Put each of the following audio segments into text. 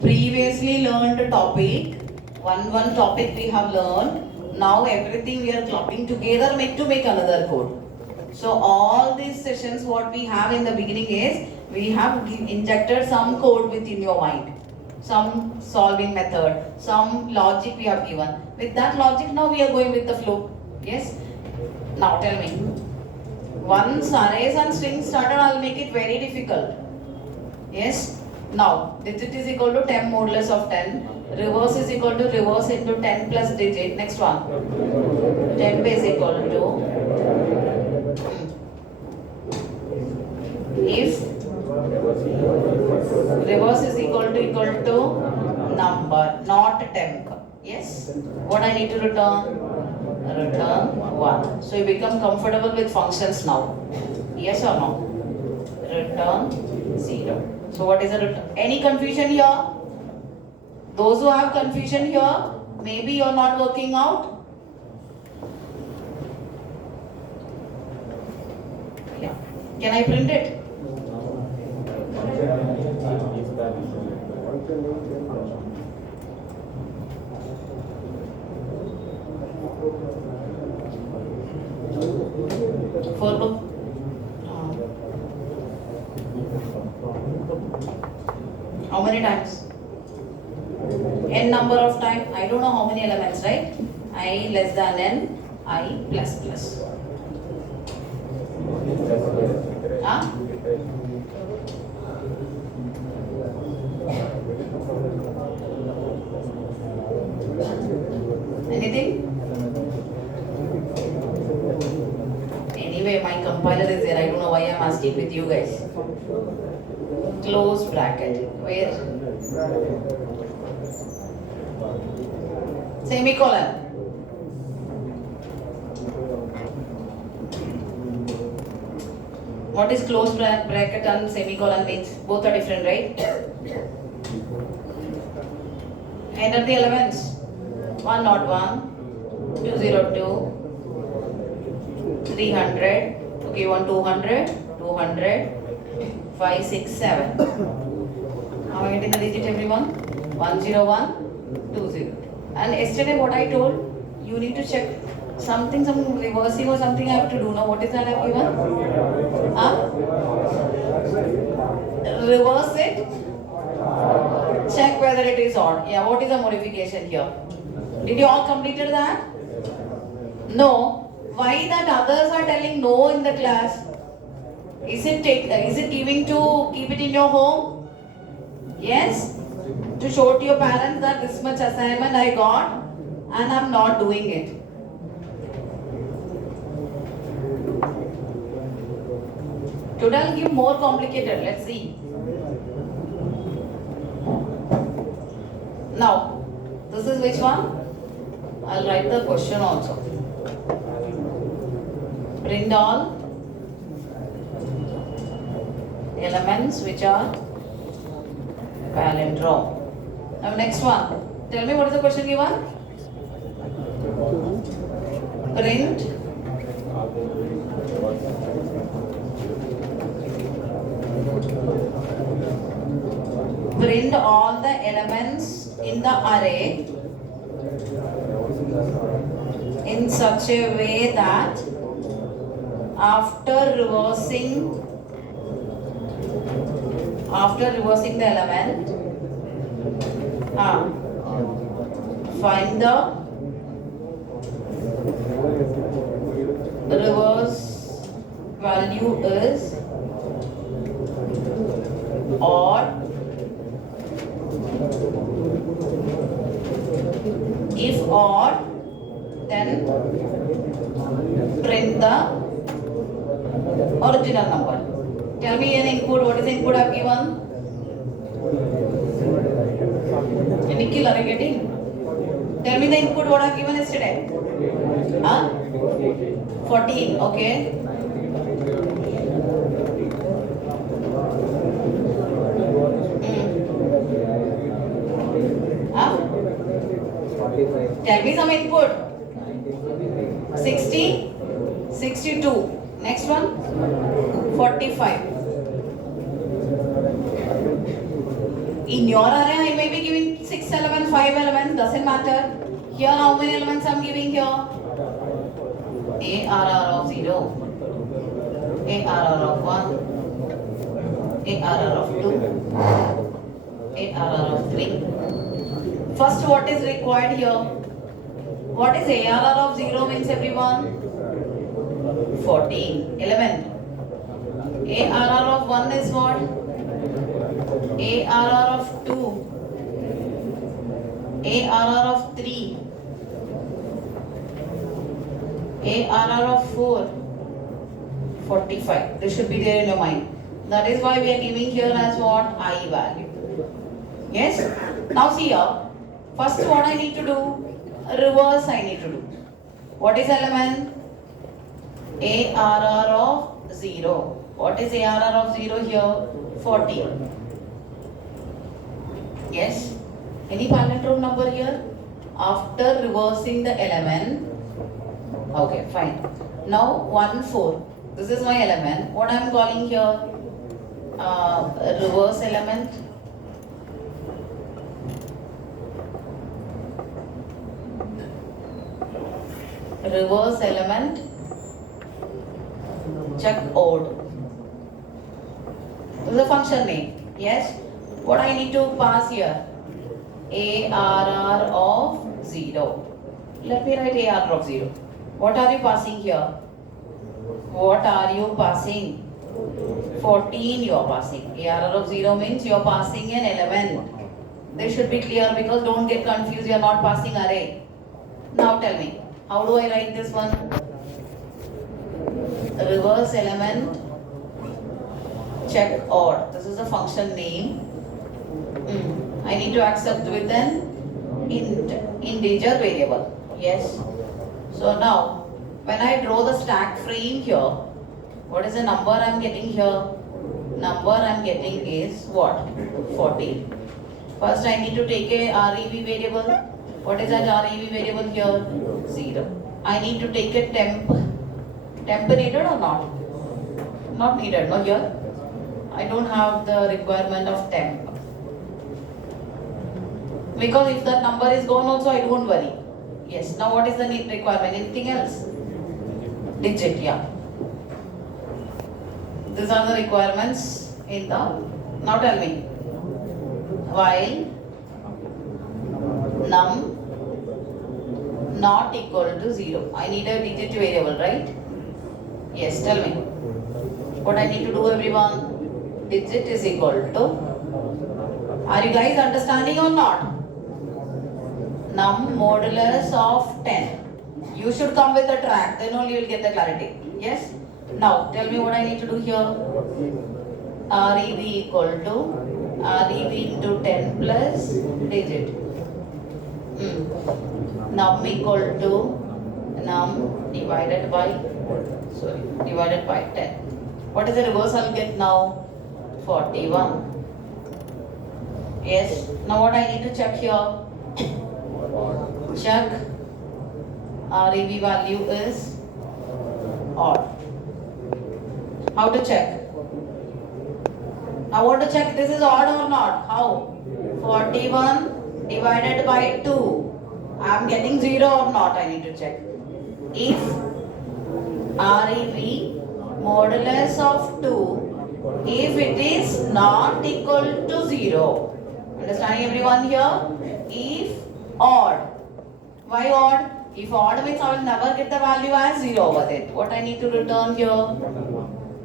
Previously learned topic, one topic we have learned. Now everything we are clubbing together make another code. So all these sessions what we have in the beginning is we have injected some code within your mind. Some solving method, some logic we have given. With that logic now we are going with the flow. Yes? Now tell me. Once arrays and strings started, I'll make it very difficult. Yes? Now, digit is equal to 10 modulus of 10. Reverse is equal to reverse into 10 plus digit. Next one. 10 is equal to. If reverse is equal to number, not temp. Yes? What I need to return? Return 1. So you become comfortable with functions now. Yes or no? Return 0. So what is the return? Any confusion here? Those who have confusion here, maybe you're not working out. Yeah. Can I print it? For book. How many times? N number of time. I don't know how many elements, right? I less than n, I plus plus. Huh? Anything? Anyway, my compiler is there. I don't know why I'm asking with you guys. Close bracket. Where? Semicolon. What is close bracket and semicolon means? Both are different, right? Enter the elements. 101, 202, 300, okay, 200, 200, 5, 6, 7. Am I getting the digit, everyone? 101, 20. And yesterday what I told, you need to check something, some reversing or something I have to do. Now what is that I have given? Huh? Reverse it. Check whether it is odd. Yeah, what is the modification here? Did you all completed that? No. Why that others are telling no in the class? Is it giving to keep it in your home? Yes? To show to your parents that this much assignment I got and I'm not doing it. Today I'll give more complicated. Let's see. Now, this is which one? I'll write the question also. Print all elements which are palindrome. Now next one. Tell me what is the question given? Print all the elements in the array in such a way that after reversing the element, find the reverse value is odd if odd, then print the original number. Tell me an input. What is the input I've given? Nikhil, are you getting? Tell me the input what I've given yesterday. 14. Okay. Tell me some input. 60, 62. Next one, 45. In your array, I may be giving 6 elements, 5 elements, doesn't matter. Here, how many elements I'm giving here? ARR of 0, ARR of 1, ARR of 2, ARR of 3. First, what is required here? What is ARR of 0 means, everyone? 14 element. ARR of 1 is what? ARR of 2, ARR of 3, ARR of 4, 45. This should be there in your mind. That is why we are giving here as what? I value. Yes? Now see here. First what I need to do? Reverse I need to do. What is element? ARR of 0. What is ARR of 0 here? 40. Yes? Any palindrome number here? After reversing the element. Okay, fine. Now 1, 4. This is my element. What I am calling here? Reverse element. Reverse element. Check odd. This is a function name. Yes? What I need to pass here? ARR of 0. Let me write ARR of 0. What are you passing here? What are you passing? 14 you are passing. ARR of 0 means you are passing an element. This should be clear because don't get confused, you are not passing array. Now tell me, how do I write this one? Reverse element, check odd. This is a function name. I need to accept with an integer variable. Yes. So now, when I draw the stack frame here, what is the number I am getting here? Number I am getting is what? 40. First I need to take a REV variable. What is that REV variable here? 0. I need to take a temp. Temp needed or not? Not needed, no here. I don't have the requirement of temp. Because if that number is gone also, I don't worry. Yes, now what is the requirement? Anything else? Digit, yeah. These are the requirements in the, now tell me. While num not equal to 0. I need a digit variable, right? Yes, tell me. What I need to do, everyone? Digit is equal to, are you guys understanding or not? Num modulus of 10. You should come with the track, then only you will get the clarity. Yes? Now, tell me what I need to do here. REV equal to REV into 10 plus digit. Num equal to num divided by 10. What is the reverse I'll get now? 41. Yes. Now what I need to check here? Check REV value is odd. How to check? I want to check this is odd or not. How? 41 divided by 2. I am getting 0 or not, I need to check. If REV modulus of 2, if it is not equal to 0. Understanding everyone here? If odd. Why odd? If odd means I will never get the value as 0 over there. What I need to return here?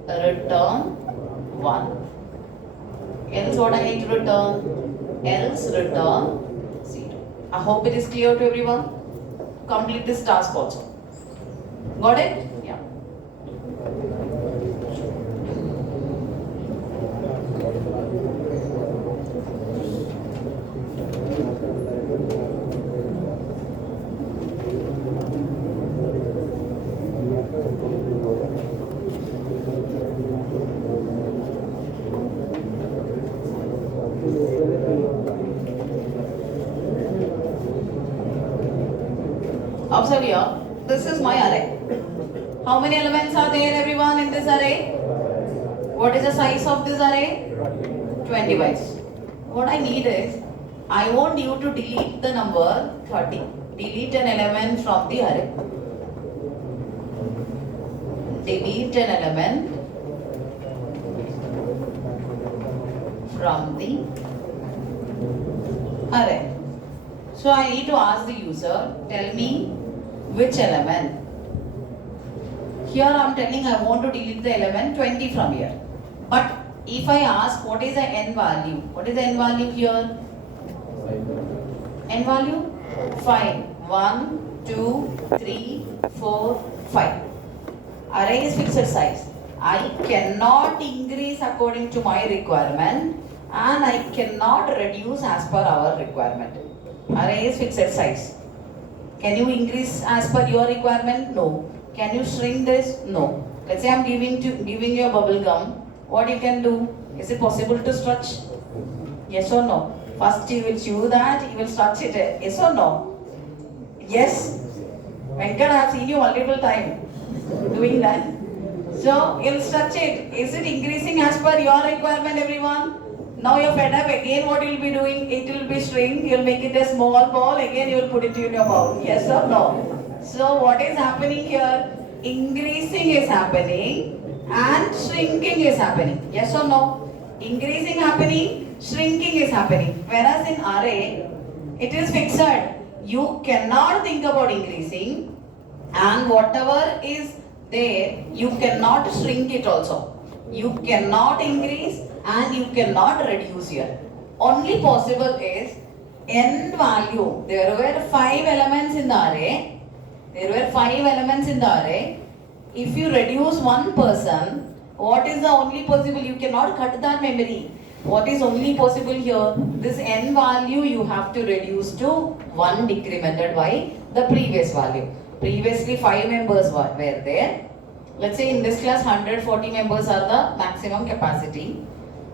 Return 1. Else what I need to return? Else return 0. I hope it is clear to everyone. Complete this task also. Got it? Yeah. Observe here, this is my array. How many elements are there, everyone, in this array? What is the size of this array? 20 bytes. what I need is, I want you to delete the number 30. Delete an element from the array. Delete an element from the array. So I need to ask the user, tell me which element. Here I am telling I want to delete the element 20 from here. But if I ask what is the n value, what is the n value here? N value? 5. 1, 2, 3, 4, 5. Array is fixed size. I cannot increase according to my requirement and I cannot reduce as per our requirement. Array is fixed size. Can you increase as per your requirement? No. Can you shrink this? No. Let's say I'm giving you a bubble gum. What you can do? Is it possible to stretch? Yes or no? First you will chew that, you will stretch it. Yes or no? Yes. Venkat, I have seen you multiple times doing that. So you'll stretch it. Is it increasing as per your requirement, everyone? Now you're fed up. Again, what you'll be doing? It will be shrink. You'll make it a small ball. Again, you will put it in your mouth. Yes or no? So what is happening here? Increasing is happening and shrinking is happening. Yes or no? Increasing happening, shrinking is happening. Whereas in array, it is fixed. You cannot think about increasing, and whatever is there, you cannot shrink it also. You cannot increase and you cannot reduce here. Only possible is n value. There were 5 elements in the array. If you reduce one person, what is the only possible? You cannot cut that memory. What is only possible here? This n value you have to reduce to 1 decremented by the previous value. Previously 5 members were there. Let's say in this class 140 members are the maximum capacity.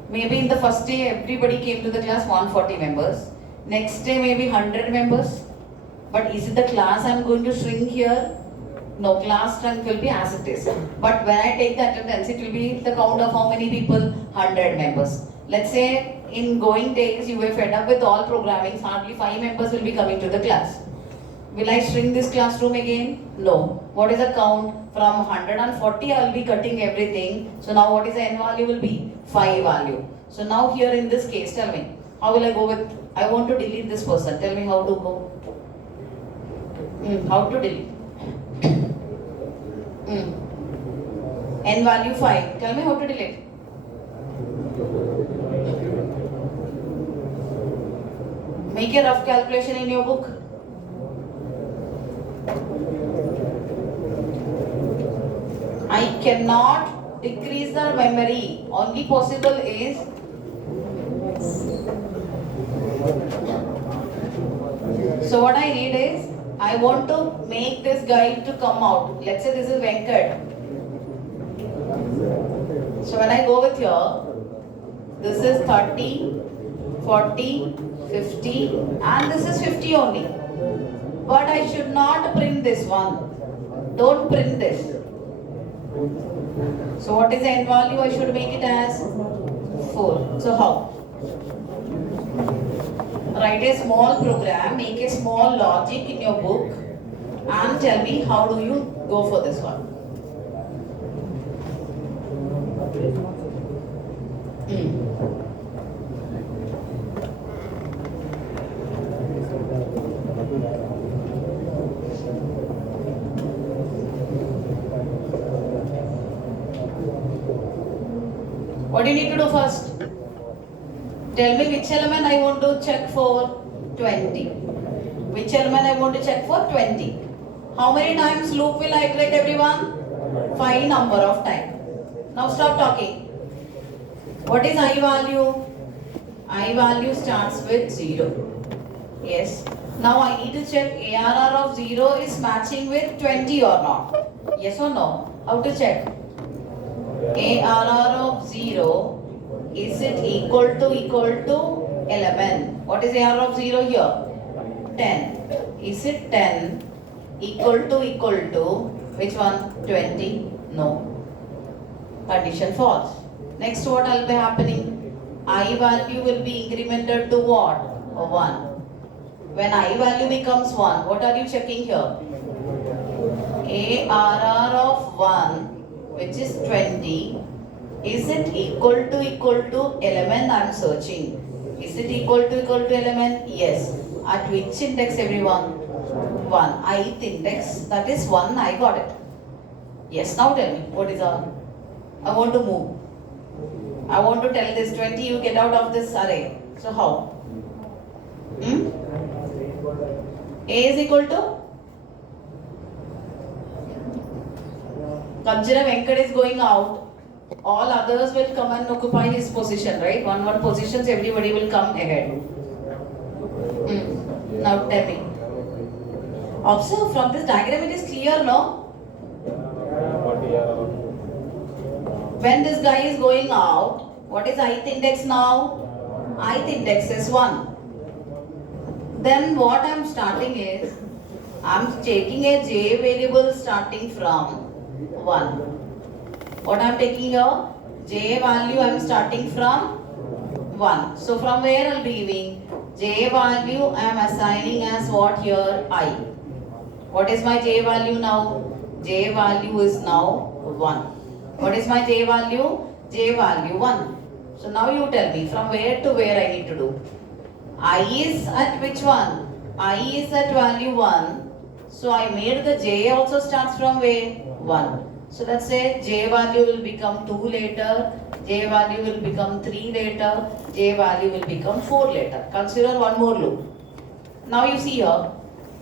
Maybe in the first day everybody came to the class 140 members. Next day maybe 100 members. But is it the class I am going to shrink here? No, class strength will be as it is. But when I take the attendance, it will be the count of how many people? 100 members. Let's say in going days you were fed up with all programming, hardly 5 members will be coming to the class. Will I shrink this classroom again? No. What is the count? From 140 I will be cutting everything. So now what is the n value will be? 5 value. So now here in this case, tell me, how will I go with, I want to delete this person. Tell me how to go. How to delete? N value 5. Tell me how to delete. Make a rough calculation in your book. I cannot decrease the memory. Only possible is so what I need is I want to make this guy to come out. Let's say this is Venkat. So when I go with here, this is 30, 40, 50 and this is 50 only. But I should not print this one. Don't print this. So what is the n value? I should make it as 4. So how? Write a small program, make a small logic in your book and tell me how do you go for this one. What do you need to do first? Tell me which element I want to check for 20. Which element I want to check for 20. How many times loop will I iterate everyone? 5 number of time. Now stop talking. What is I value? I value starts with 0. Yes. Now I need to check ARR of 0 is matching with 20 or not. Yes or no? How to check? ARR of 0, is it equal to 11? What is ARR of 0 here? 10. Is it 10 equal to which one? 20? No. Condition false. Next what will be happening? I value will be incremented to what? 1. When I value becomes 1, what are you checking here? ARR of 1, which is 20, is it equal to element I am searching? Is it equal to element? Yes. At which index everyone? 1. Ith index, that is 1, I got it. Yes, now tell me, what is our? I want to move. I want to tell this 20, you get out of this array. So how? A is equal to? Consider Venkat is going out. All others will come and occupy his position, right? One positions, everybody will come ahead. Now tell me. Observe from this diagram, it is clear, no? When this guy is going out, what is ith index now? Ith index is 1. Then what I am starting is, I am taking a j variable starting from 1. What I am taking here? J value I am starting from 1. So from where I will be giving? J value I am assigning as what here? I. What is my j value now? J value is now 1. What is my j value? J value 1. So now you tell me from where to where I need to do. I is at which one? I is at value 1. So I made the j also starts from where? 1. So let's say j value will become 2 later, j value will become 3 later, j value will become 4 later. Consider one more loop. Now you see here,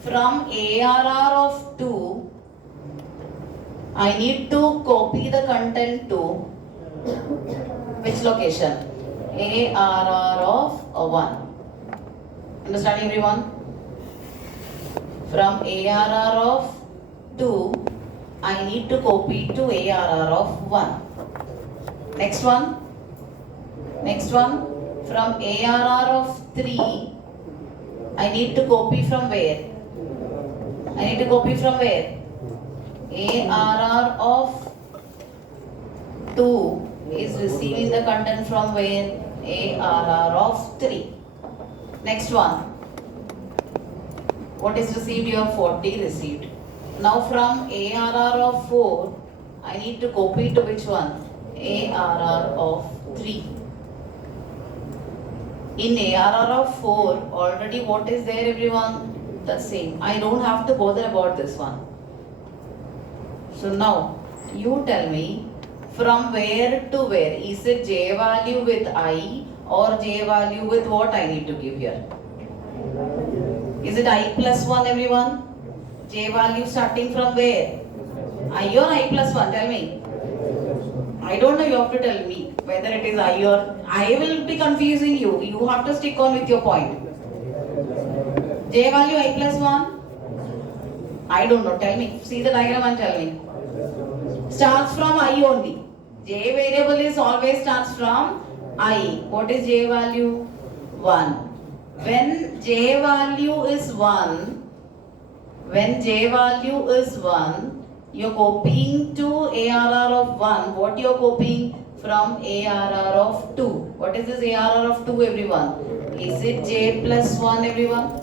from ARR of 2, I need to copy the content to which location? ARR of 1. Understanding everyone? From ARR of 2, I need to copy to ARR of 1. Next one. From ARR of 3, I need to copy from where? ARR of 2 is receiving the content from where? ARR of 3. Next one. What is received here? 40 received. Now from ARR of 4, I need to copy to which one? ARR of 3. In ARR of 4, already what is there everyone? The same. I don't have to bother about this one. So now, you tell me, from where to where? Is it j value with I or j value with what I need to give here? Is it I plus 1 everyone? J value starting from where? I or I plus 1? Tell me. I don't know, you have to tell me whether it is I or I will be confusing you. You have to stick on with your point. J value I plus 1? I don't know, tell me. See the diagram and tell me. Starts from I only. J variable is always starts from I. What is J value? 1. When J value is 1, you're copying to ARR of 1. What you're copying? From ARR of 2. What is this ARR of 2 everyone? Is it J plus 1 everyone?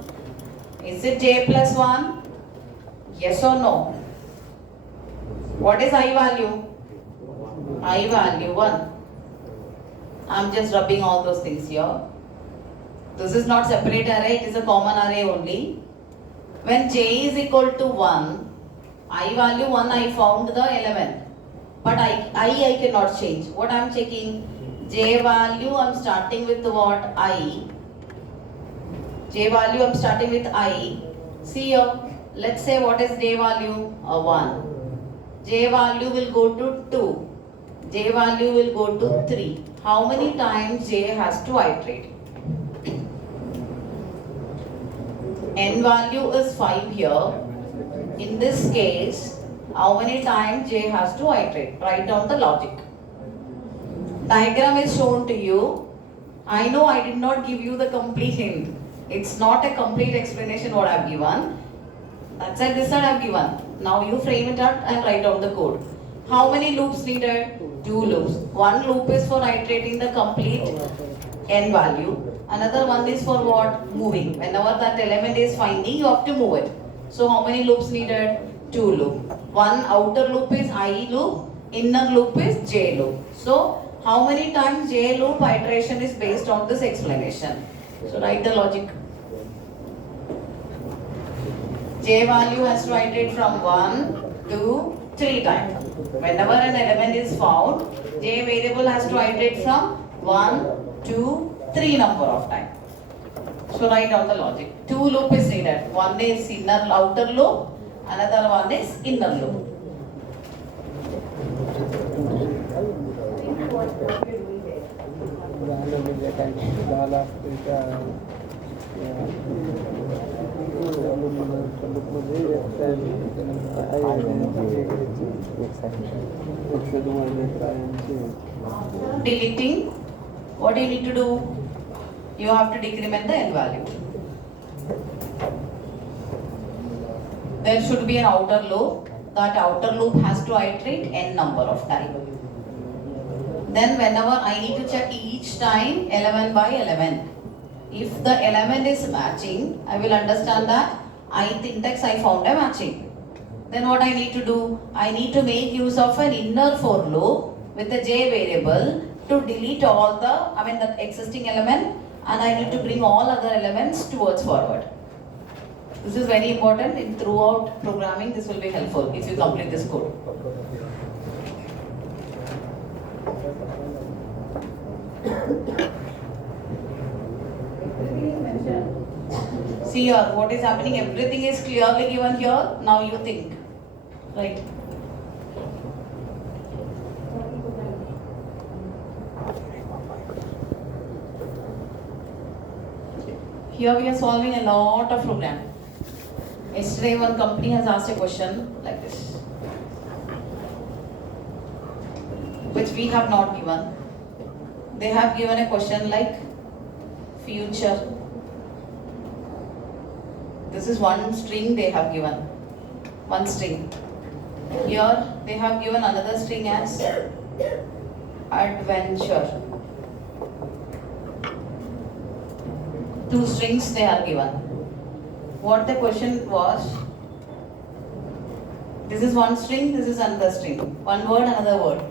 Is it J plus 1? Yes or no? What is I value? I value 1. I'm just rubbing all those things here. This is not separate array, it is a common array only. When j is equal to 1, I value 1, I found the element. But I cannot change. What I am checking? J value I am starting with what? I. J value I am starting with I. See here, let's say what is J value? 1. J value will go to 2. J value will go to 3. How many times J has to iterate? N value is 5 here. In this case, how many times J has to iterate? Write down the logic. Diagram is shown to you. I know I did not give you the complete hint. It's not a complete explanation what I have given. That's at this side I have given. Now you frame it up and write down the code. How many loops needed? 2 loops. One loop is for iterating the complete n value. Another one is for what? Moving. Whenever that element is finding, you have to move it. So how many loops needed? 2 loop. One outer loop is I loop, inner loop is J loop. So how many times J loop iteration is based on this explanation? So write the logic. J value has to iterate from 1, 2, 3 times. Whenever an element is found, J variable has to iterate from 1, 2, 3 number of times. So write down the logic. 2 loop is needed. One is outer loop, another one is inner loop. Deleting, what do you need to do? You have to decrement the n value. There should be an outer loop. That outer loop has to iterate n number of times. Then whenever I need to check each time element by element. If the element is matching, I will understand that ith index I found a matching. Then what I need to do? I need to make use of an inner for loop with the j variable to delete all the existing element, and I need to bring all other elements towards forward. This is very important in throughout programming. This will be helpful if you complete this code. See here, what is happening? Everything is clearly given here. Now you think, right? Here we are solving a lot of program. Yesterday one company has asked a question like this, which we have not given. They have given a question like future. This is one string they have given. One string. Here they have given another string as adventure. 2 strings they are given. What the question was, this is one string, this is another string. One word, another word.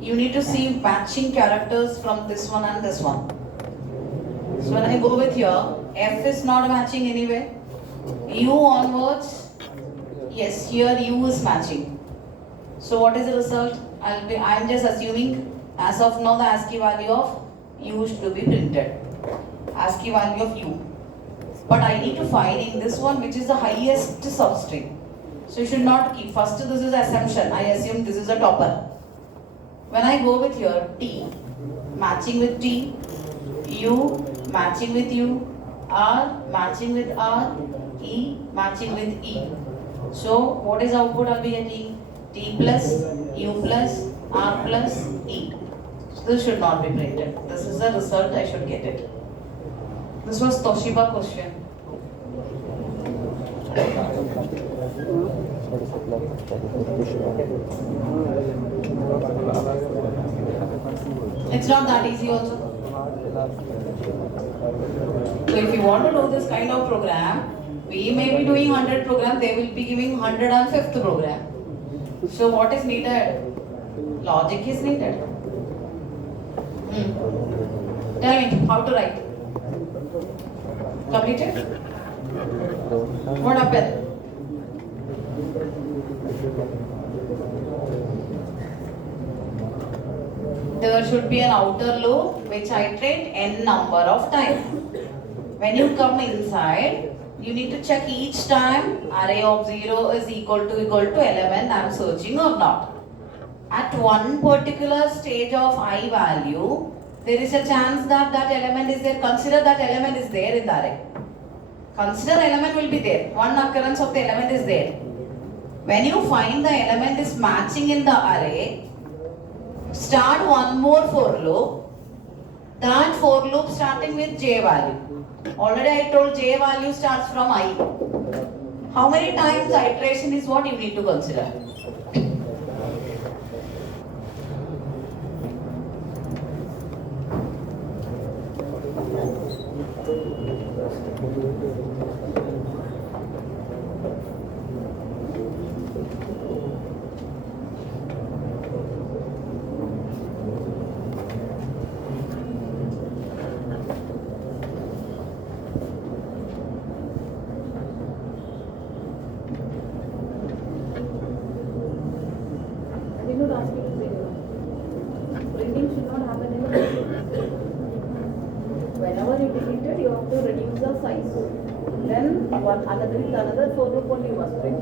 You need to see matching characters from this one and this one. So when I go with here, F is not matching anyway. U onwards, yes, here U is matching. So what is the result? I am just assuming as of now the ASCII value of U should be printed. ASCII value of U. But I need to find in this one which is the highest substring. So you should not keep. First this is assumption. I assume this is a topper. When I go with here, T matching with T, U matching with U, R matching with R, E matching with E. So what is output I'll be getting? T plus, U plus, R plus, E. So this should not be printed. This is the result, I should get it. This was Toshiba question. It's not that easy also. So if you want to do this kind of program, we may be doing 100 program, they will be giving 105th program. So what is needed? Logic is needed. Tell me how to write. Completed? What happened? There should be an outer loop which iterate n number of times. When you come inside, you need to check each time array of 0 is equal to element I am searching or not. At one particular stage of I value, there is a chance that that element is there. Consider that element is there in the array. Consider element will be there. One occurrence of the element is there. When you find the element is matching in the array, start one more for loop. That for loop starting with j value. Already I told j value starts from I. How many times iteration is what you need to consider. did not ask you to say that. Printing should not happen in the middle. Whenever you delete it, you have to reduce the size. Then another for group only you must print.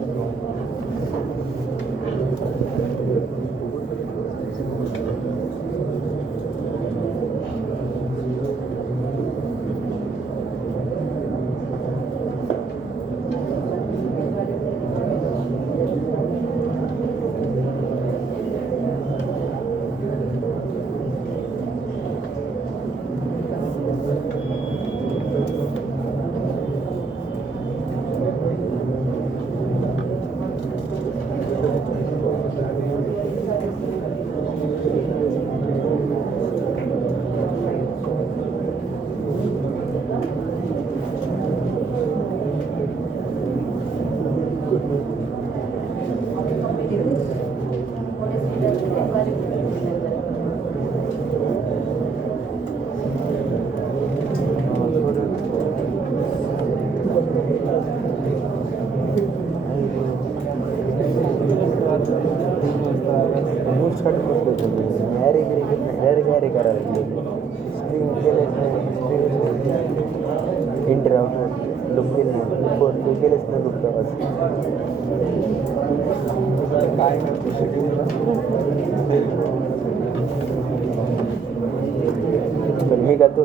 मी करतो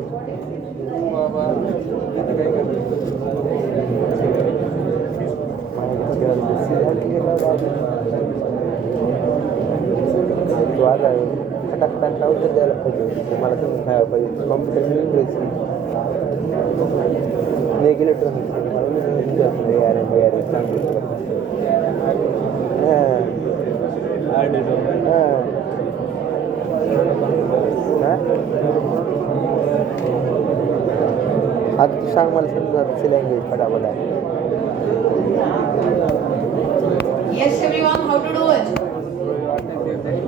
तो आता खटाखटाक उत्तर द्यायला पाहिजे मला तुम्ही खायला पाहिजे computer इंग्रजी एक इलेक्ट्रॉनिक्स यार चांगलं आता तू सांग मला समजा लँग्वेज फटाफट आहे Yes, everyone, how to do it?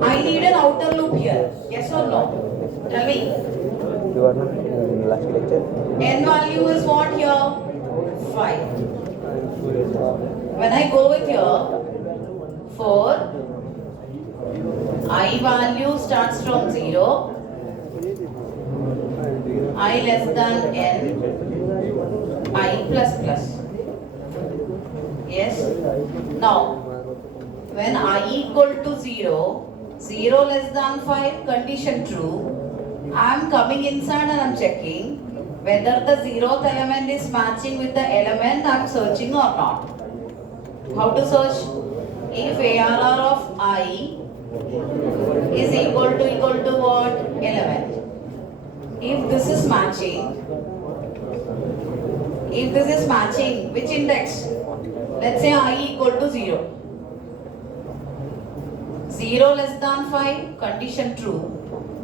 I need an outer loop here. Yes or no? Tell me. You are not in last lecture? N value is what here? 5. When I go with here, 4, I value starts from 0, I less than n, I plus plus. Yes? Now, when I equal to 0, 0 less than 5, condition true, I am coming inside and I am checking whether the 0th element is matching with the element I am searching or not. How to search? If ARR of I is equal to what? Element. If this is matching, which index? Let's say I equal to 0. 0 less than 5, condition true.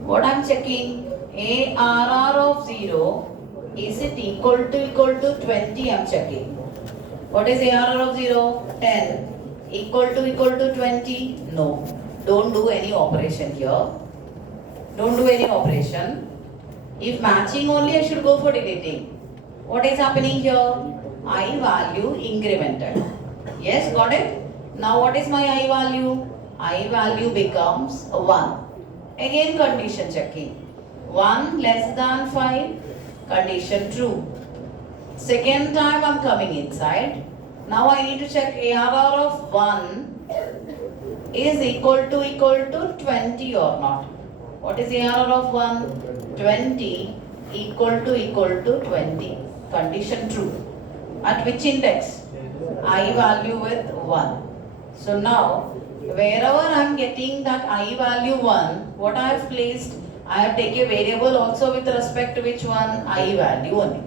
What I am checking? ARR of 0, is it equal to 20? I am checking. What is ARR of 0? 10. Equal to 20? No. Don't do any operation here. Don't do any operation. If matching only, I should go for deleting. What is happening here? I value incremented. Yes, got it? Now what is my I value? I value becomes 1. Again condition checking. 1 less than 5, condition true. Second time I am coming inside. Now I need to check ARR of 1 is equal to 20 or not. What is ARR of 1? 20 equal to 20. Condition true. At which index? I value with 1. So now, wherever I am getting that I value 1, what I have placed, I have taken a variable also with respect to which one? I value only.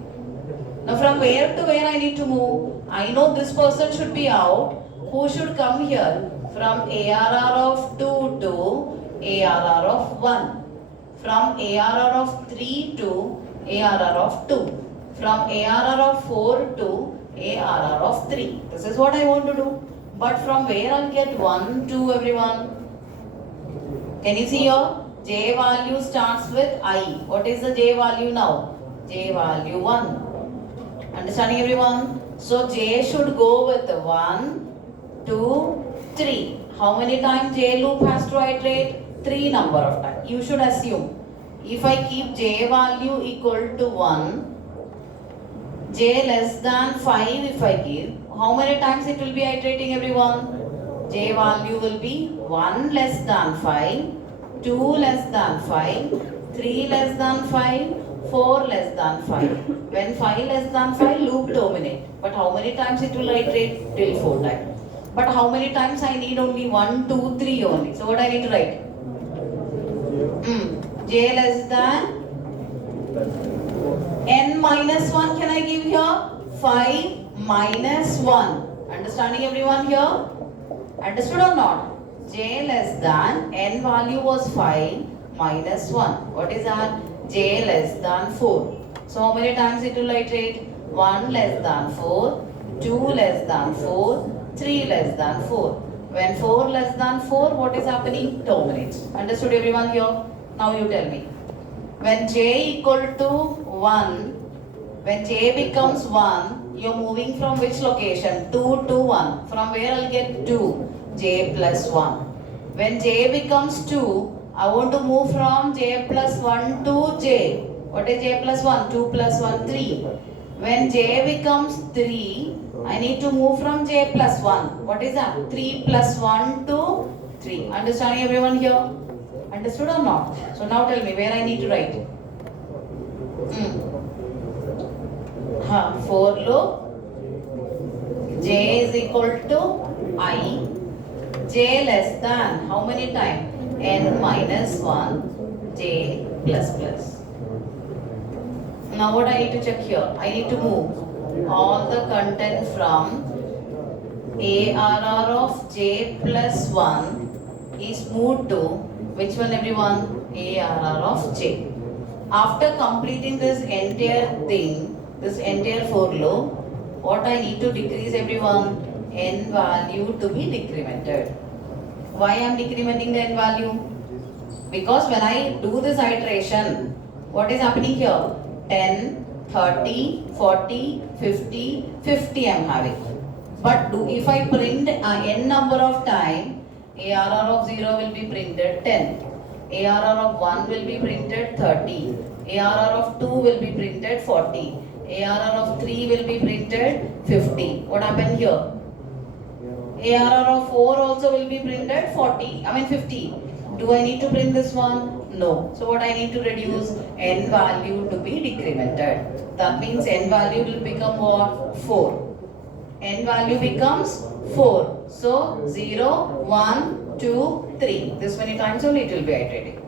Now from where to where I need to move? I know this person should be out. Who should come here? From ARR of 2 to ARR of 1. From ARR of 3 to ARR of 2. from ARR of 4 to ARR of 3. This is what I want to do. But from where I'll get 1, 2 everyone? Can you see here? J value starts with I. What is the J value now? J value 1. Understanding everyone? So J should go with 1, 2, 3. How many times J loop has to iterate? 3 number of times. You should assume. If I keep J value equal to 1, J less than 5 if I give, how many times it will be iterating everyone? J value will be 1 less than 5, 2 less than 5, 3 less than 5, 4 less than 5. When 5 less than 5, loop terminate. But how many times it will iterate? Till 4 times. But how many times I need only 1, 2, 3 only. So what I need to write? J less than n minus 1 can I give here? 5 minus 1. Understanding everyone here? Understood or not? J less than n value was 5 minus 1. What is that? J less than 4. So how many times it will iterate? 1 less than 4, 2 less than 4, 3 less than 4. When 4 less than 4, what is happening? Terminates. Understood everyone here? Now you tell me. When J equal to 1, when J becomes 1, you're moving from which location? 2 to 1. From where I'll get 2? J plus 1. When J becomes 2, I want to move from J plus 1 to J. What is J plus 1? 2 plus 1, 3. When J becomes 3, I need to move from J plus 1. What is that? 3 plus 1 to 3. Understanding everyone here? Understood or not? So now tell me where I need to write. For loop, J is equal to I. J less than how many times? N minus 1 J plus plus. Now what I need to check here? I need to move all the content from ARR of J plus 1 is moved to which one everyone? ARR of J. After completing this entire thing, this entire for loop, what I need to decrease everyone? N value to be decremented. Why I am decrementing the n value? Because when I do this iteration, what is happening here? 10, 30, 40, 50, 50 I am having. But if I print n number of time, ARR of 0 will be printed 10. ARR of 1 will be printed 30. ARR of 2 will be printed 40. ARR of 3 will be printed 50. What happened here? ARR of 4 also will be printed 50. Do I need to print this one? No. So what I need to reduce? N value to be decremented. That means n value will become what? 4. N value becomes 4. So 0, 1, 2, 3. This many times only it will be iterating.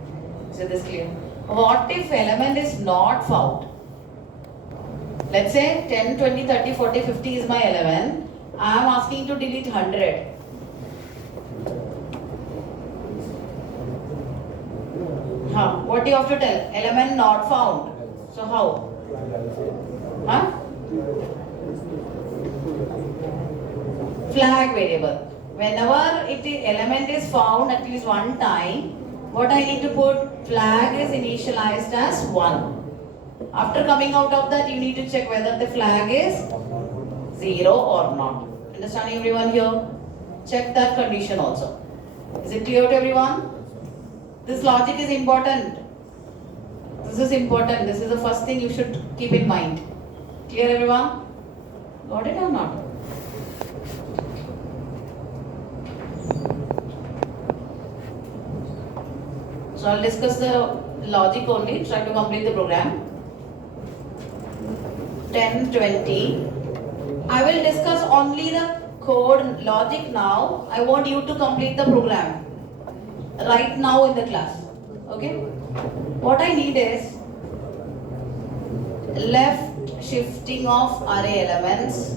Is this clear? What if element is not found? Let's say 10, 20, 30, 40, 50 is my element. I am asking to delete 100. What do you have to tell? Element not found. So how? Flag variable. Whenever element is found at least one time, what I need to put? Flag is initialized as 1. After coming out of that, you need to check whether the flag is 0 or not. Understanding everyone here? Check that condition also. Is it clear to everyone? This logic is important. This is important. This is the first thing you should keep in mind. Clear everyone? Got it or not? So I'll discuss the logic only. Try to complete the program. 10, 20. I will discuss only the code logic now. I want you to complete the program right now in the class. Okay? What I need is left shifting of array elements.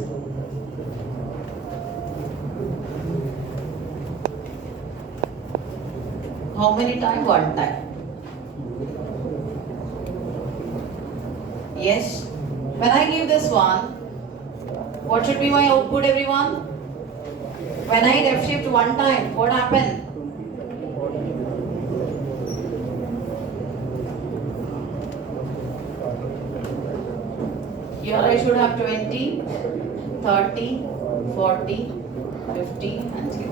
How many times? One time. Yes. When I give this one, what should be my output, everyone? When I left shift one time, what happened? Here I should have 20, 30, 40, 50 and 0.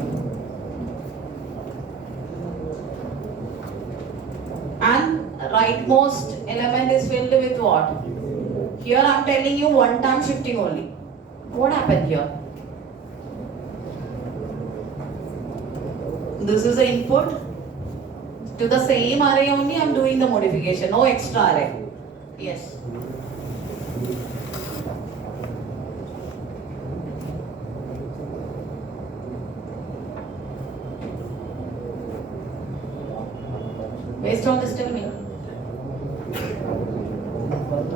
And rightmost element is filled with what? Here I am telling you one time shifting only. What happened here? This is the input. To the same array only I am doing the modification, no extra array. Yes. Based on this, tell me.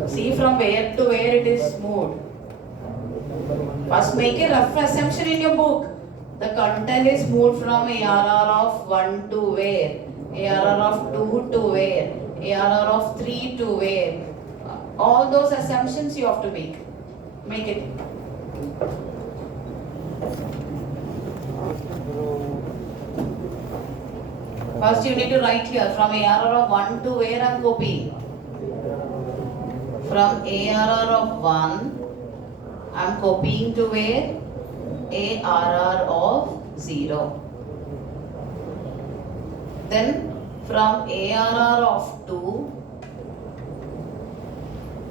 See from where to where it is moved. First make a rough assumption in your book. The content is moved from ARR of 1 to where? ARR of 2 to where? ARR of 3 to where? All those assumptions you have to make. Make it. First you need to write here from ARR of 1 to where I am copying. From ARR of 1 I am copying to where? ARR of 0. Then from ARR of 2,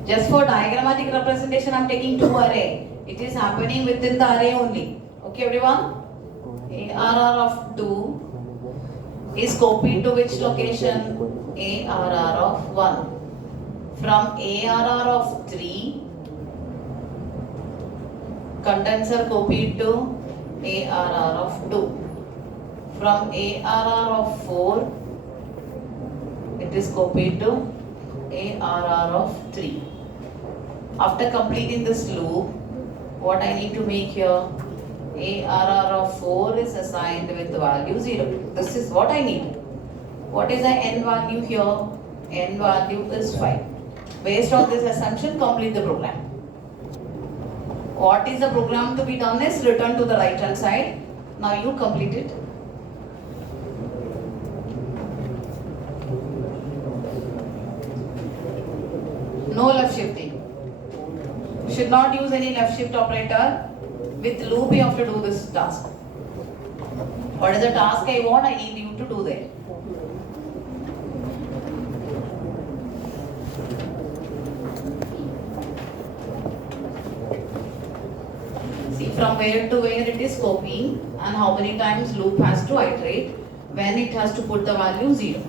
just for diagrammatic representation I am taking 2 array. It is happening within the array only. Okay everyone? ARR of 2 is copied to which location? ARR of 1. From ARR of 3, condenser copied to ARR of 2. From ARR of 4, it is copied to ARR of 3. After completing this loop, what I need to make here? ARR of 4 is assigned with the value 0. This is what I need. What is the n value here? N value is 5. Based on this assumption, complete the program. What is the program to be done is return to the right hand side. Now you complete it. No left shifting. You should not use any left shift operator. With loop you have to do this task. What is the task I want? I need you to do that. See from where to where it is copying and how many times loop has to iterate when it has to put the value 0.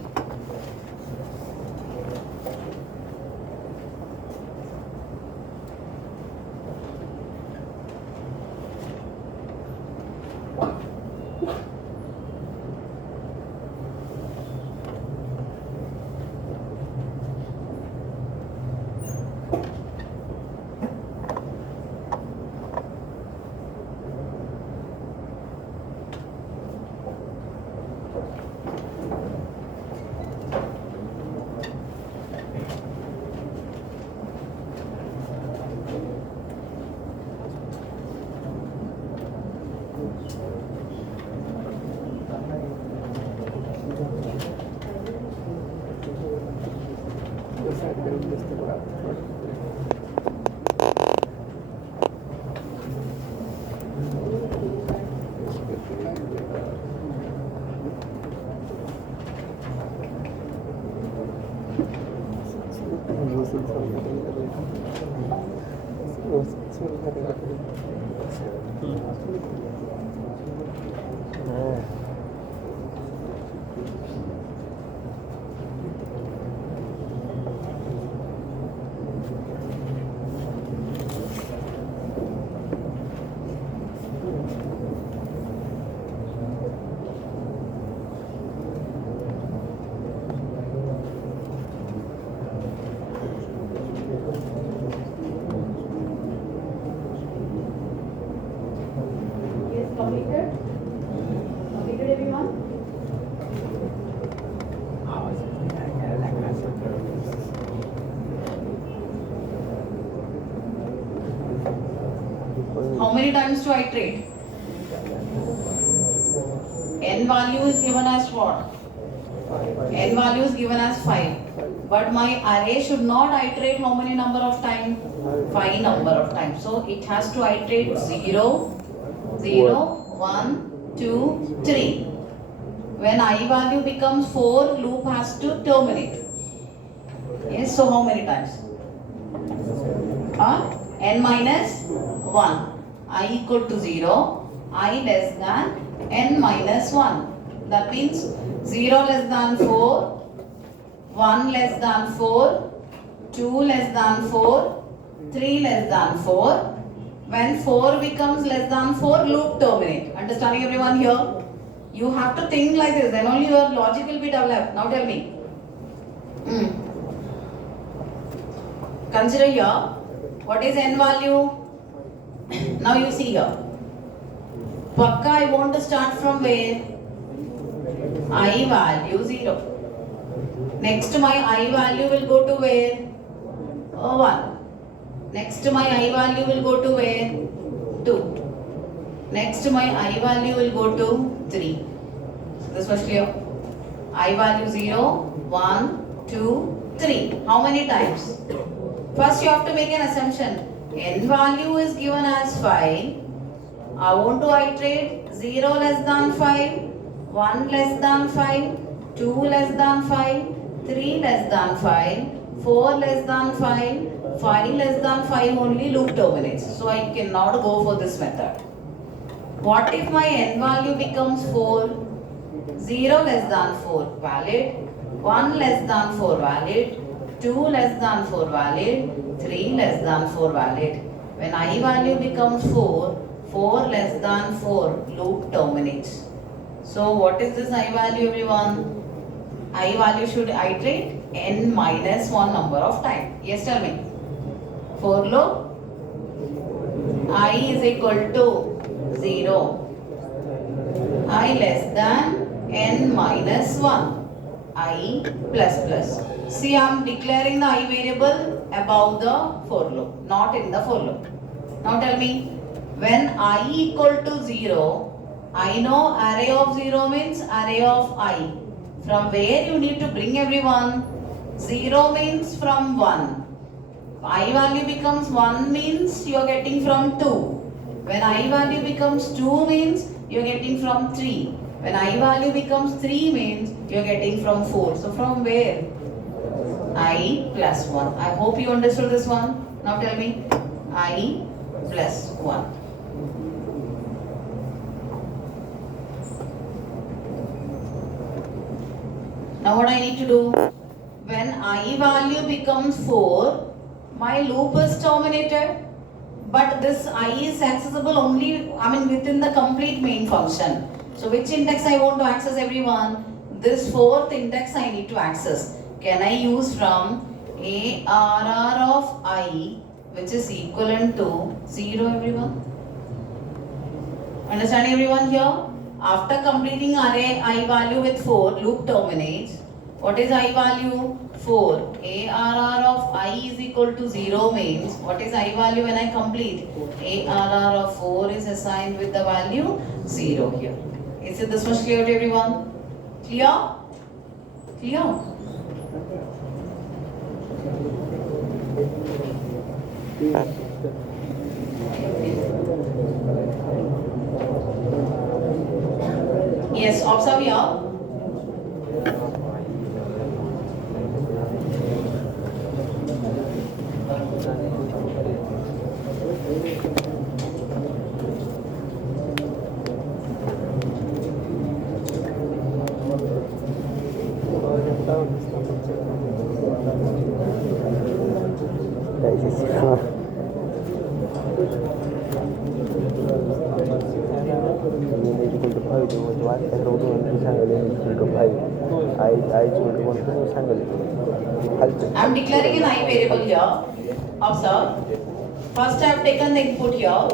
Completed? Completed everyone? How many times to iterate? N value is given as what? N value is given as 5. But my array should not iterate how many number of times? 5 number of times. So it has to iterate 0, 0, 1, 2, 3. When I value becomes 4, loop has to terminate. Yes, so how many times? N minus 1. I equal to 0. I less than n minus 1. That means 0 less than 4, 1 less than 4, 2 less than 4, 3 less than 4. When 4 becomes less than 4, loop terminate. Understanding everyone here? You have to think like this, then only your logic will be developed. Now tell me. Consider here, what is n value? Now you see here. Pakka I want to start from where? I value 0. Next my I value will go to where? 1. Next my I value will go to where? 2. Next my I value will go to 3. So this was clear. I value 0, 1, 2, 3. How many times? First you have to make an assumption. N value is given as 5. I want to iterate 0 less than 5, 1 less than 5, 2 less than 5, 3 less than 5, 4 less than 5, 5 less than 5 only loop terminates. So I cannot go for this method. What if my n value becomes 4? 0 less than 4 valid, 1 less than 4 valid, 2 less than 4 valid, 3 less than 4 valid. When I value becomes 4, 4 less than 4 loop terminates. So what is this I value everyone? I value should iterate n minus 1 number of time. Yes, tell me. For loop I is equal to 0. I less than n minus 1. I plus plus. See, I am declaring the I variable above the for loop, not in the for loop. Now tell me, when I equal to 0, I know array of 0 means array of I. From where you need to bring everyone? 0 means from 1. I value becomes 1 means you are getting from 2. When I value becomes 2 means you are getting from 3. When I value becomes 3 means you are getting from 4. So from where? I plus 1. I hope you understood this one. Now tell me. I plus 1. Now what I need to do? When I value becomes 4, my loop is terminated. But this I is accessible only, within the complete main function. So which index I want to access everyone? This 4th index I need to access. Can I use from ARR of I, which is equivalent to 0 everyone? Understanding everyone here? After completing array I value with 4, loop terminates. What is I value? 4. ARR of I is equal to 0 means, what is I value when I complete? ARR of 4 is assigned with the value 0 here. Is it this much clear to everyone? Clear? Clear? Yes, observe here. I am declaring an I variable here. Observe. First I have taken the input here.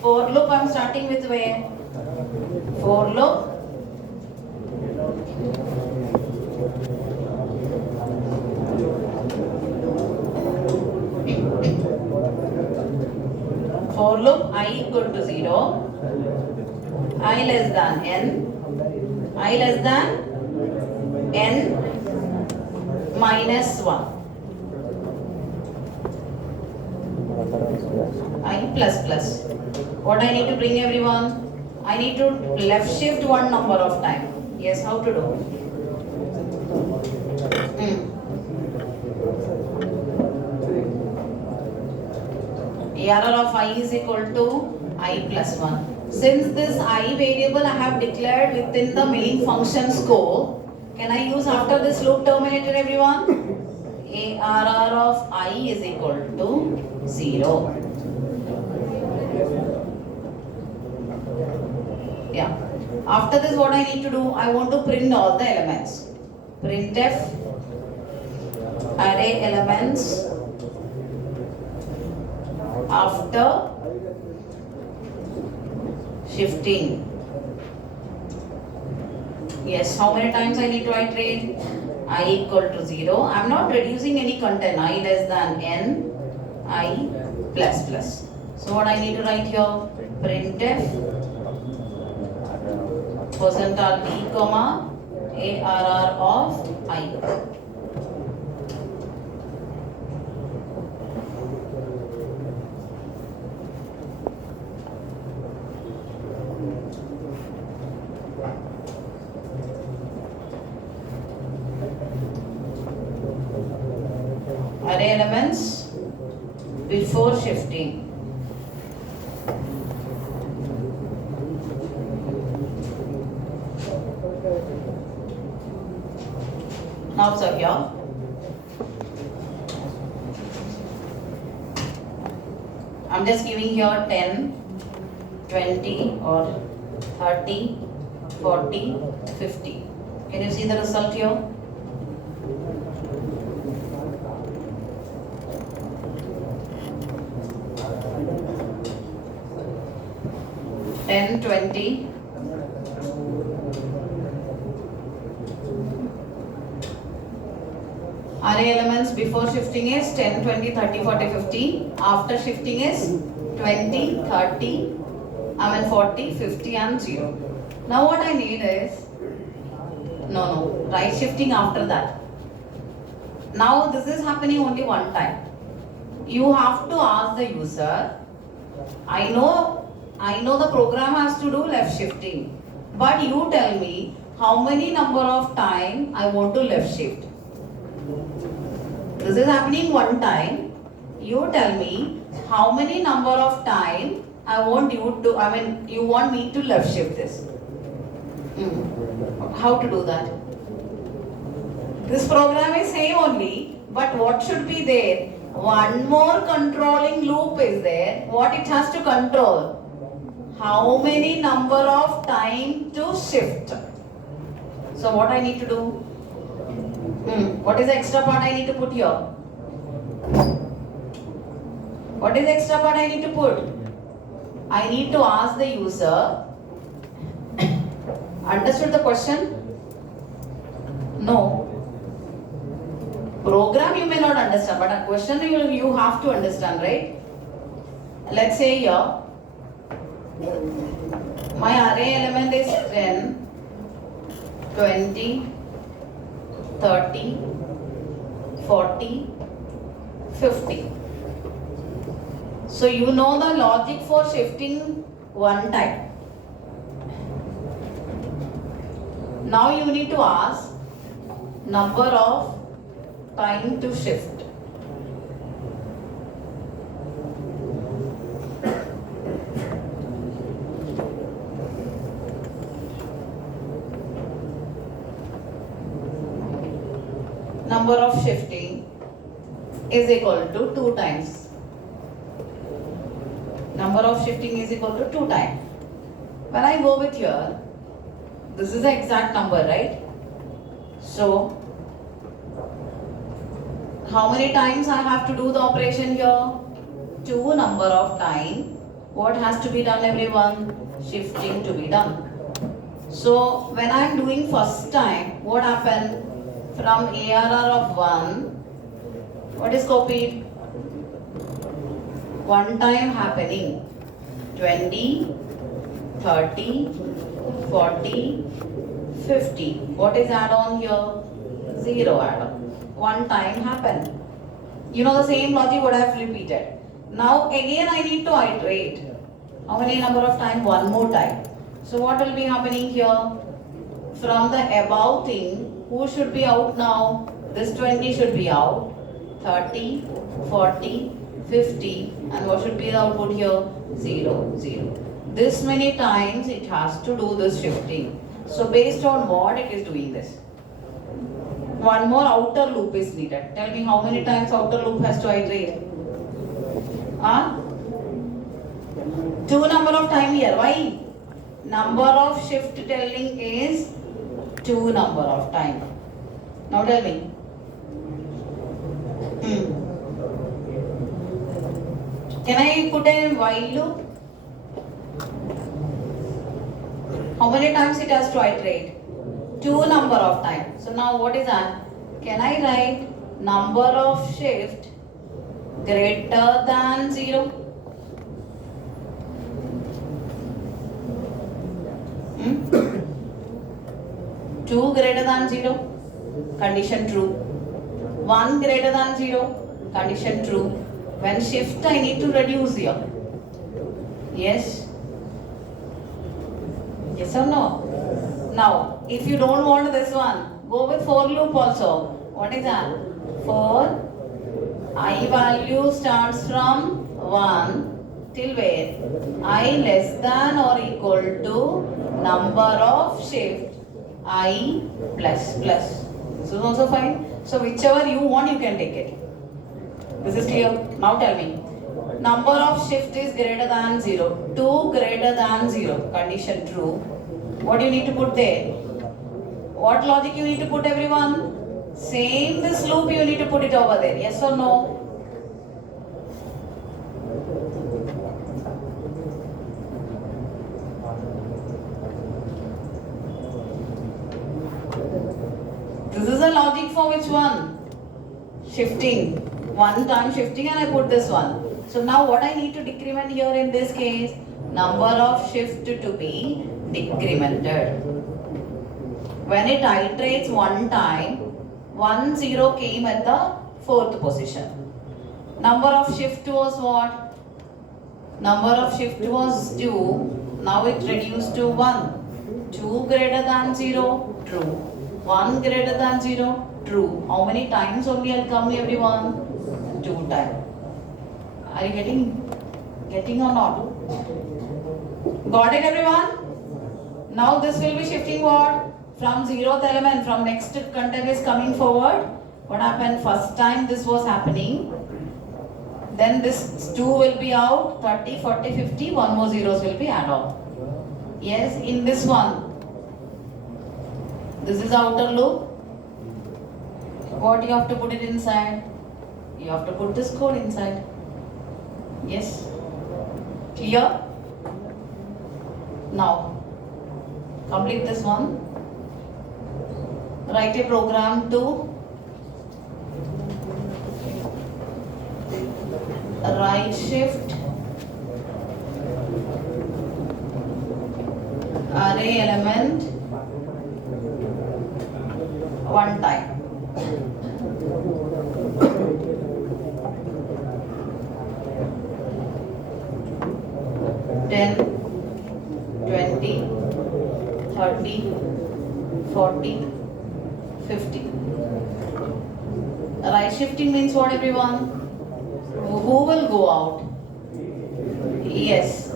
For loop I am starting with where? For loop. For loop I equal to 0, I less than n, I less than n minus 1, I plus plus. What I need to bring everyone? I need to left shift one number of time. Yes, how to do? Error of I is equal to I plus 1. Since this I variable I have declared within the main function scope, can I use after this loop terminated everyone? Error of I is equal to 0. Yeah. After this what I need to do? I want to print all the elements. Printf array elements after shifting. Yes, how many times I need to iterate? I equal to 0. I am not reducing any content. I less than n, I plus plus. So what I need to write here? Printf percentile d comma arr of I. Array elements before shifting. Now sir here. I'm just giving here 10, 20 or 30, 40, 50. Can you see the result here? Ten, 20. Array elements before shifting is 10, 20, 30, 40, 50. After shifting is 20, 30, 40, 50 and 0. Now what I need is, right shifting after that. Now this is happening only one time. You have to ask the user, I know the program has to do left shifting, but you tell me how many number of time I want to left shift. This is happening one time. You tell me how many number of time I want you to, you want me to left shift this. How to do that? This program is same only, but what should be there? One more controlling loop is there. What it has to control? How many number of time to shift. So what I need to do? What is the extra part I need to put here? What is the extra part I need to put? I need to ask the user, understood the question? No. Program you may not understand, but a question you have to understand, right? Let's say here, my array element is 10, 20, 30, 40, 50. So you know the logic for shifting one time. Now you need to ask number of time to shift. Number of shifting is equal to 2 times. Number of shifting is equal to 2 times. When I go with here, this is the exact number, right? So, how many times I have to do the operation here? 2 number of time. What has to be done, everyone? Shifting to be done. So, when I am doing first time, what happened? From ARR of 1, what is copied? one time happening. 20, 30, 40, 50. What is add on here? 0 add on. One time happen. You know the same logic what I have repeated. Now again I need to iterate. How many number of time? One more time. So what will be happening here? From the above thing, who should be out now? This 20 should be out. 30, 40, 50, and what should be the output here? 0, 0. This many times it has to do this shifting. So based on what it is doing this? One more outer loop is needed. Tell me how many times outer loop has to iterate? Huh? 2 number of time here. Why? Number of shift telling is 2 number of time. Now tell me. Can I put a while loop? How many times it has to iterate? 2 number of time. So now what is that? Can I write number of shift greater than 0? 2 greater than 0, condition true. 1 greater than 0, condition true. When shift I need to reduce here. Yes? Yes or no? Now, if you don't want this one, go with for loop also. What is that? For I value starts from 1 till where? I less than or equal to number of shift I plus plus. This is also fine. So whichever you want you can take it. This is clear. Now tell me. Number of shift is greater than 0. 2 greater than 0. Condition true. What do you need to put there? What logic you need to put, everyone? Same this loop you need to put it over there. Yes or no? This is a logic for which one? Shifting. One time shifting and I put this one. So now what I need to decrement here in this case? Number of shift to be decremented. When it iterates one time, 1 0 came at the 4th position. Number of shift was what? Number of shift was 2. Now it reduced to 1. 2 greater than 0, true. 1 greater than 0, true. How many times only I'll come, everyone? 2 times. Are you getting or not? Got it, everyone? Now this will be shifting what? From 0th element, from next content is coming forward. What happened? First time this was happening. Then this 2 will be out, 30, 40, 50, 1 more zeros will be added on. Yes, in this one. This is outer loop. What you have to put it inside? You have to put this code inside. Yes? Clear? Now, complete this one. Write a program to right shift array element one time. Ten, 20, 30, 40, 50. Right shifting means what, everyone? Who will go out? Yes.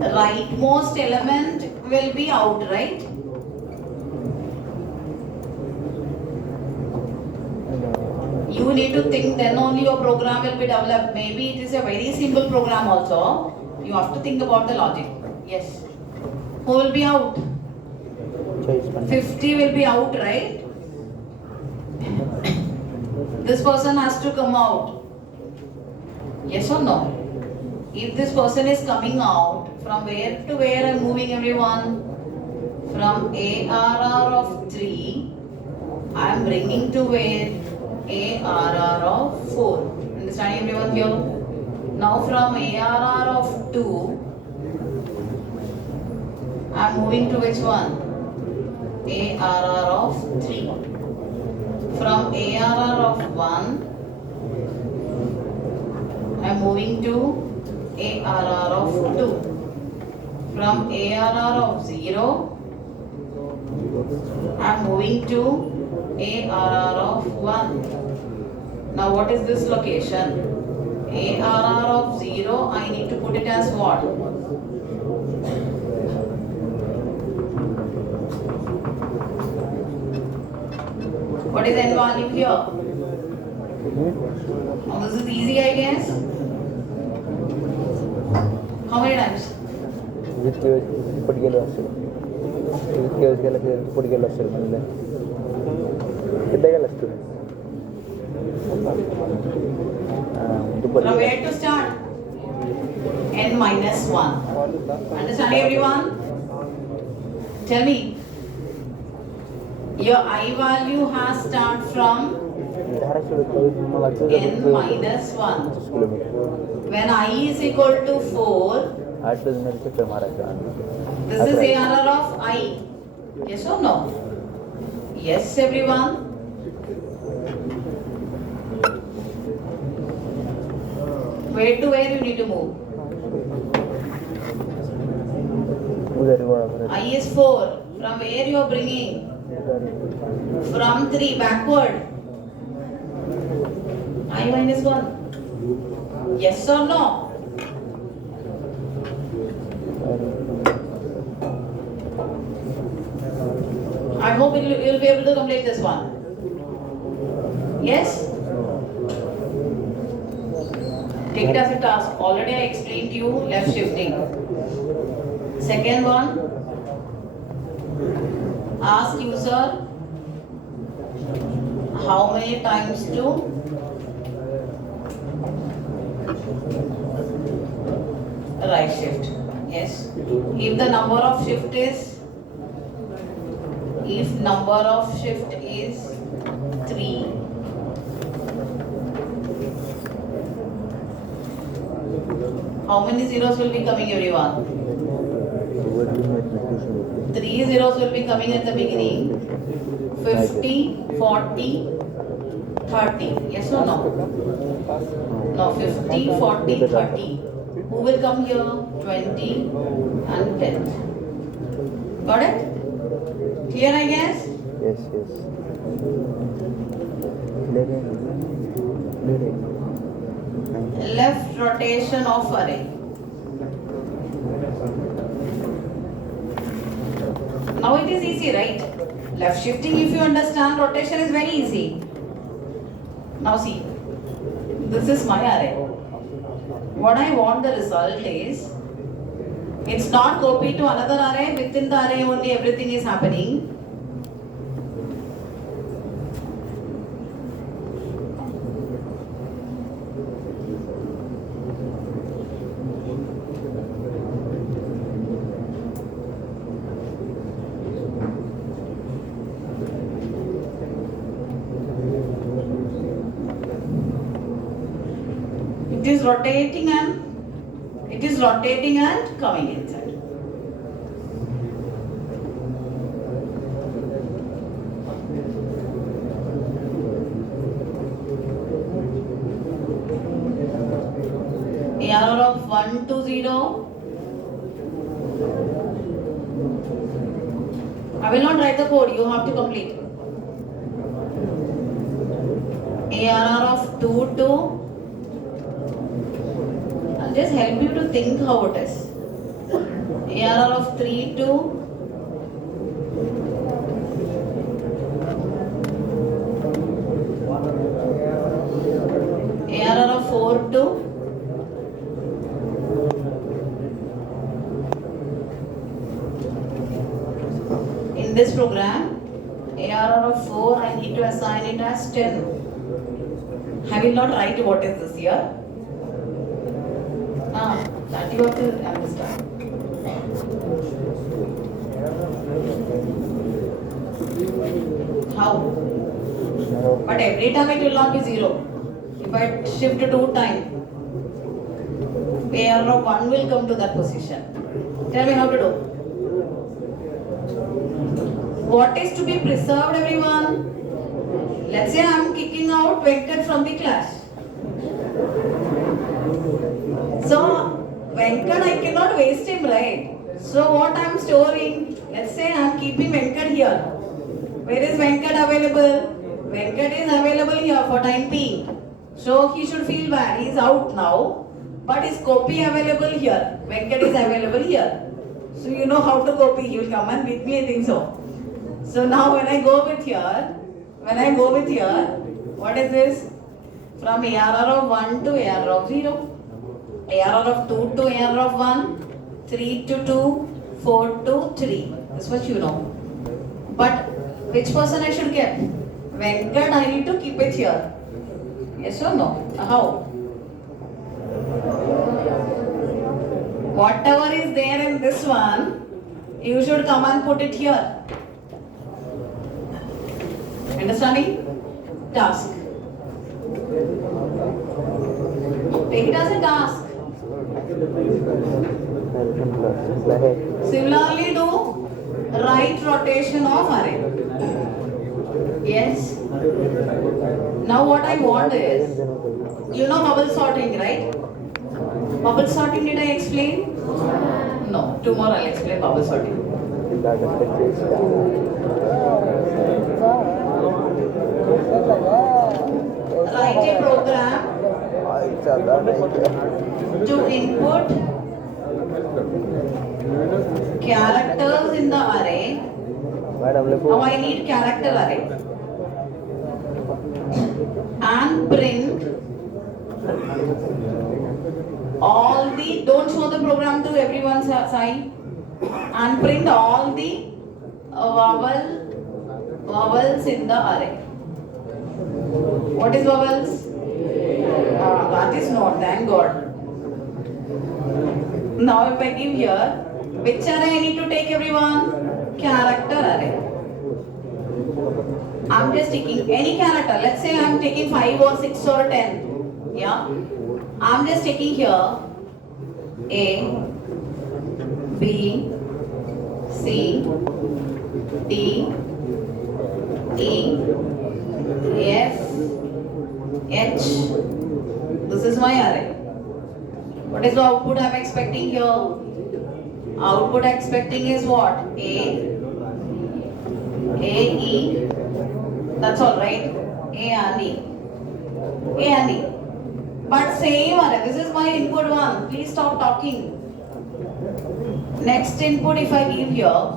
Rightmost element will be out, right? You need to think, then only your program will be developed. Maybe it is a very simple program also. You have to think about the logic. Yes. Who will be out? 50 will be out, right? This person has to come out. Yes or no? If this person is coming out, from where to where I am moving, everyone? From ARR of 3, I am bringing to where? ARR of 4. Understanding, everyone here? Now from ARR of 2, I am moving to which one? ARR of 3. From ARR of 1, I am moving to ARR of 2. From ARR of 0, I am moving to ARR of 1. Now what is this location? ARR of 0, I need to put it as what? What is n value here? Now this is easy, I guess. How many times? ಇಪ್ಪಟ್ಟಿಗೆಲ್ಲ ಅಷ್ಟೇ ಕೇಳಿಸ್ಗೆಲ್ಲ ಇಪ್ಪಟ್ಟಿಗೆಲ್ಲ ಅಷ್ಟೇ ಬಂದಿದೆ ಇದ್ದಾಗೆಲ್ಲ ಅಷ್ಟು From where to start? N minus 1. Understand everyone? Tell me. Your I value has start from n minus 1. When I is equal to 4, this is ARR of I. Yes or no? Yes, everyone. Where to where you need to move? I is 4. From where you are bringing? From 3 backward. I minus 1. Yes or no? I hope you'll be able to complete this one. Yes? Take it as a task. Already I explained to you left shifting. Second one, ask user how many times to right shift. Yes. If the number of shift is 3, how many zeros will be coming, everyone? 3 zeros will be coming at the beginning. 50, 40, 30. Yes or no? No, 50, 40, 30. Who will come here? 20 and 10. Got it? Clear, I guess? Yes. Left rotation of array. Now it is easy, right? Left shifting, if you understand, rotation is very easy. Now see, this is my array. What I want the result is, it's not copied to another array. Within the array only everything is happening. It is rotating and coming inside. ARR of 1 to 0. I will not write the code, you have to complete. ARR of 2 to, I'll just help you to think how it is. ARR of 3 to, ARR of 4 to, in this program, ARR of 4, I need to assign it as 10. I will not write what is this here. That you have to understand. How? But every time it will not be 0. If I shift 2 times, AR of 1 will come to that position. Tell me how to do. What is to be preserved, everyone? Let's say I am kicking out Venkat from the class. So, Venkat, I cannot waste him, right? So, what I am storing? Let's say I am keeping Venkat here. Where is Venkat available? Venkat is available here for time being. So, he should feel bad. He is out now. But is copy available here? Venkat is available here. So, you know how to copy. He will come and meet me, I think so. So, now when I go with here, what is this? From ARR of 1 to ARR of 0. ARR of 2 to ARR of 1. 3 to 2. 4 to 3. That's what you know. But which person I should get? Venkat, I need to keep it here. Yes or no? How? Whatever is there in this one, you should come and put it here. Understanding? Task. Take it as a task. Similarly, do right rotation of array. Yes. Now what I want is, you know bubble sorting, right? Bubble sorting, did I explain? No. Tomorrow I'll explain bubble sorting. Write a program to input characters in the array. Now I need character array. And print all the, don't show the program to everyone's side. And print all the vowels in the array. What is vowels? That is not, thank God. Now if I give here, which array I need to take, everyone? Character array. I'm just taking any character. Let's say I'm taking 5 or 6 or 10. Yeah. I'm just taking here A, B, C, D, E, F, H. This is my array. What is the output I'm expecting here? Output I'm expecting is what? A, E. That's all, right? A and E. A and E. But same array. This is my input 1. Please stop talking. Next input if I give here.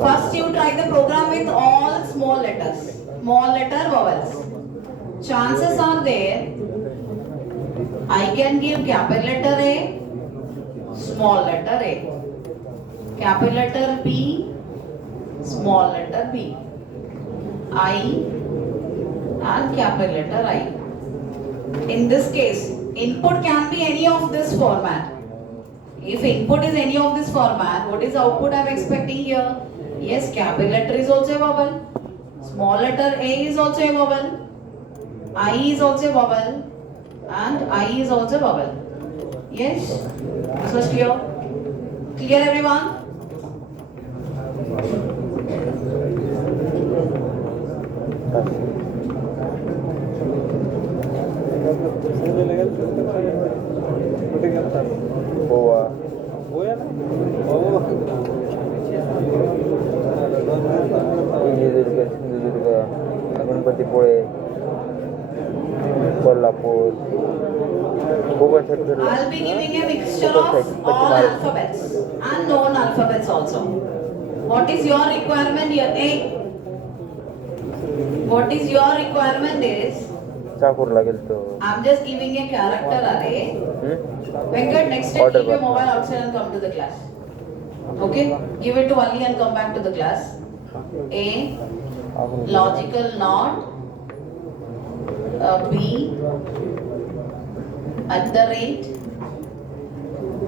First you try the program with all small letters. Small letter vowels. Chances are there I can give capital letter A, small letter A. Capital letter B, small letter B. I and capital letter I. In this case, input can be any of this format. If input is any of this format, what is the output I am expecting here? Yes, capital letter is also a vowel. Small letter A is also a vowel. I is also a vowel. And I is also a vowel. Yes? This was clear? Clear, everyone? Ganpatipule Kolhapur I'll be giving a mixture of all alphabets and non-alphabets also. What is your requirement here? A. What is your requirement is, I'm just giving a character array. Venkat, next time keep your mobile outside and come to the class. Okay? Give it to Ali and come back to the class. A. Logical not. B. At the rate.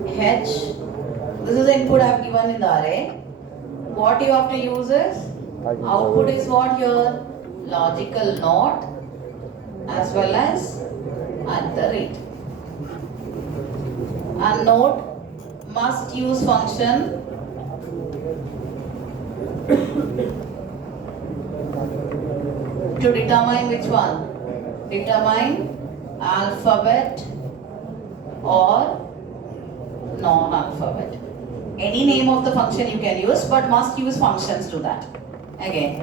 H. This is the input I have given in the array. What you have to use is, output is what here? Logical not as well as at the rate. And note, must use function. To determine which one? Determine alphabet or non-alphabet. Any name of the function you can use, but must use functions to that. Again.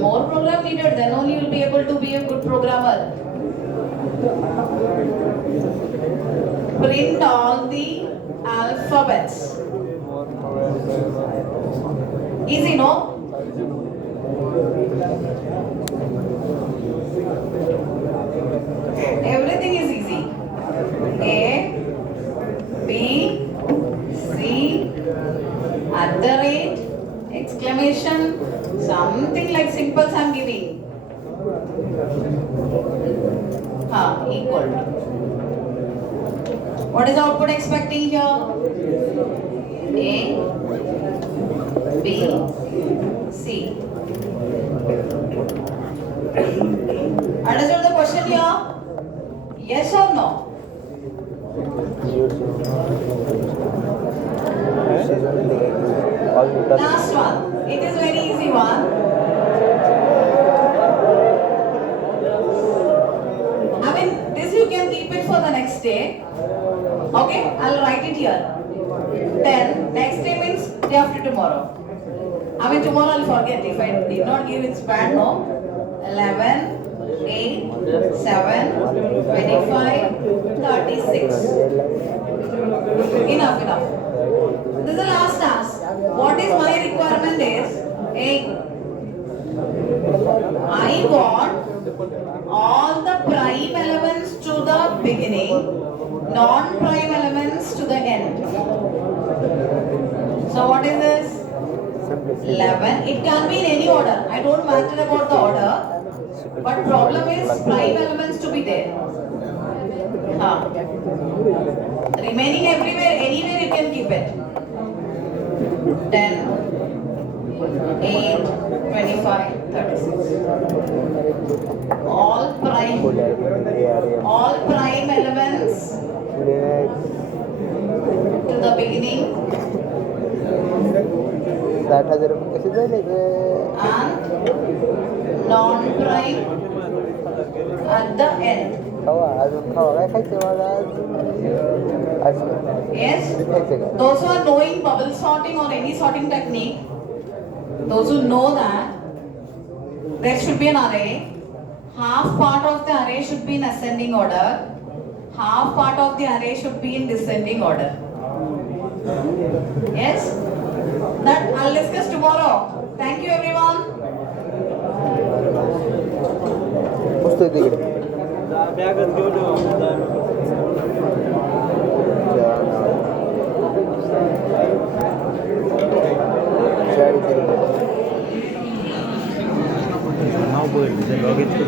More program needed, then only you will be able to be a good programmer. Print all the alphabets. Easy, no? Everything is easy. A, B, C, at the rate, exclamation, something like simples I am giving. Equal to. What is the output expecting here? A, B, C. Understood the question here? Yes or no? Last one. It is very easy one. I mean, this you can keep it for the next day. Okay, I'll write it here. Then, next day means day after tomorrow. I mean, tomorrow I'll forget. If I did not give, it's bad, no? 11, 8, 7, 25, 36. Enough. This is the last task. What is my requirement is, I want all the prime elements to the beginning, non-prime elements to the end. So what is this? 11. It can be in any order. I don't matter about the order. But problem is prime elements to be there. Remaining everywhere, anywhere you can keep it. 10, 8, 25, 36. All prime elements to the beginning and non-prime at the end. Yes? Those who are knowing bubble sorting or any sorting technique, those who know that, there should be an array. Half part of the array should be in ascending order. Half part of the array should be in descending order. Yes? That I'll discuss tomorrow. Thank you everyone. Now, log into the